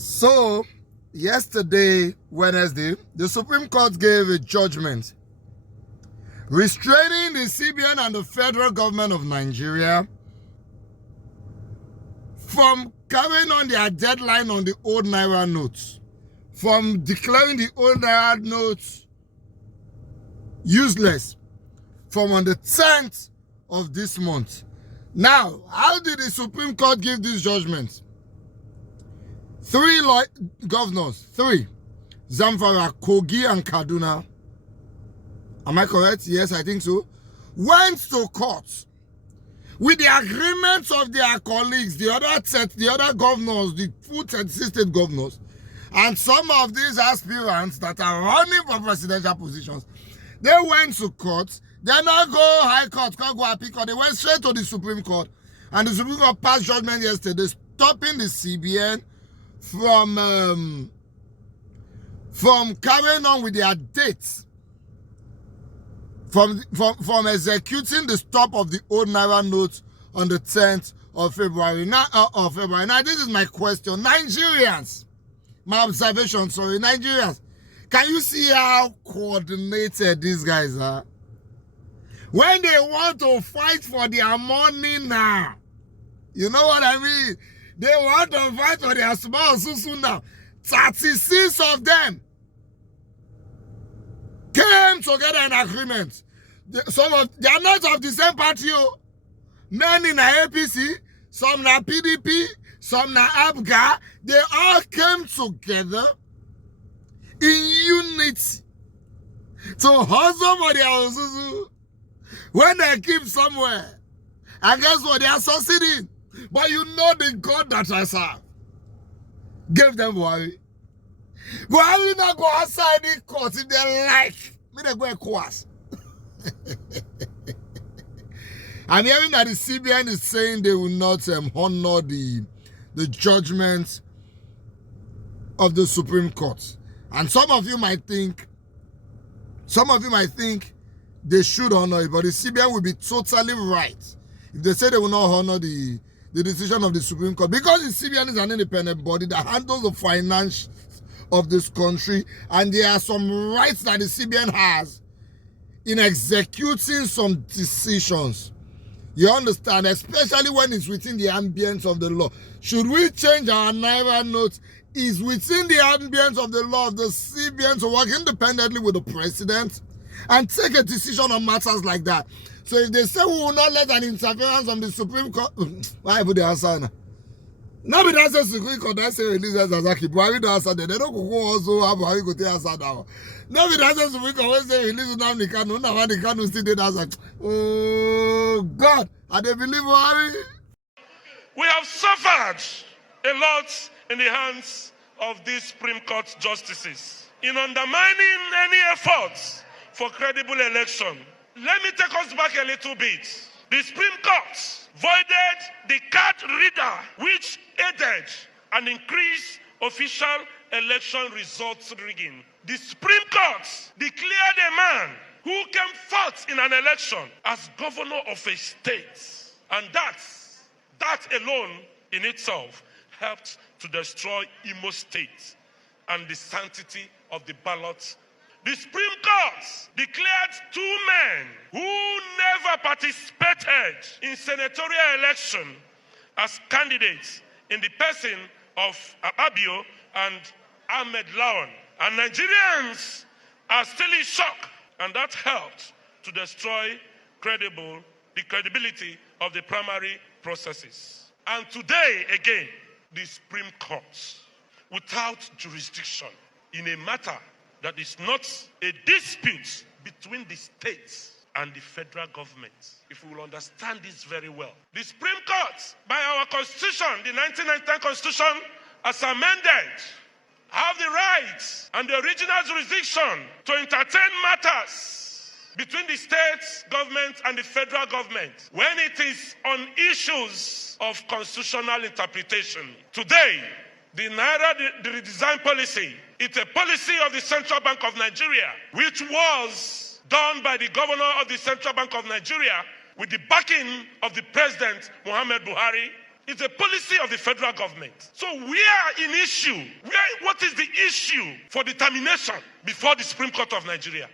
So, yesterday, Wednesday, the Supreme Court gave a judgment restraining the CBN and the federal government of Nigeria from carrying on their deadline on the Old Naira notes, from declaring the Old Naira notes useless from on the 10th of this month. Now, how did the Supreme Court give this judgment? Three governors, Zamfara, Kogi, and Kaduna, am I correct? Yes, I think so, went to court with the agreements of their colleagues, the other governors, the full 36 state governors, and some of these aspirants that are running for presidential positions. They went to court. They not go high court, can't go appeal court. They went straight to the Supreme Court, and the Supreme Court passed judgment yesterday stopping the CBN from carrying on with their dates, from executing the stop of the Old Naira notes on the 10th of February. Now, this is my question. Nigerians, my observation, Nigerians, can you see how coordinated these guys are? When they want to fight for their money now, you know what I mean? They want to fight for their small susu now. 36 of them came together in agreement. They are not of the same party. Many na APC, some na PDP, some na ABGA. They all came together in unity to hustle for their susu. When they keep somewhere, and guess what? They are succeeding. But you know the God that I serve gave them Buhari. Buhari not go outside the court if they like. Me they go and course. I'm hearing that the CBN is saying they will not honor the judgment of the Supreme Court. And some of you might think they should honor it, but the CBN will be totally right if they say they will not honor the decision of the Supreme Court, because the CBN is an independent body that handles the finance of this country, and there are some rights that the CBN has in executing some decisions. You understand? Especially when it's within the ambience of the law. Should we change our Naira notes? Is within the ambience of the law of the CBN to work independently with the president and take a decision on matters like that. So if they say we will not let an interference from the Supreme Court, why would they answer now? Now be that Supreme Court that say release Zazaki, Buhari don't answer them. They don't go also have Buhari go take answer now. Now be that Supreme Court when say release Nnamdi Kanu, now the Kanu still did answer. Oh God, and they believe Buhari. We have suffered a lot in the hands of these Supreme Court justices in undermining any efforts for credible election. Let me take us back a little bit. The Supreme Court voided the card reader which aided and increased official election results rigging. The Supreme Court declared a man who came fourth in an election as governor of a state. And that alone in itself helped to destroy Imo State and the sanctity of the ballot. The Supreme Court declared two men who never participated in senatorial election as candidates in the person of Abio and Ahmed Lawan. And Nigerians are still in shock, and that helped to destroy the credibility of the primary processes. And today, again, the Supreme Court, without jurisdiction in a matter that is not a dispute between the states and the federal government. If we will understand this very well. The Supreme Court, by our Constitution, the 1999 Constitution, as amended, have the rights and the original jurisdiction to entertain matters between the state government and the federal government when it is on issues of constitutional interpretation. Today, the Naira redesign policy, it's a policy of the Central Bank of Nigeria, which was done by the governor of the Central Bank of Nigeria with the backing of the President, Muhammad Buhari. It's a policy of the federal government. So what is the issue for determination before the Supreme Court of Nigeria?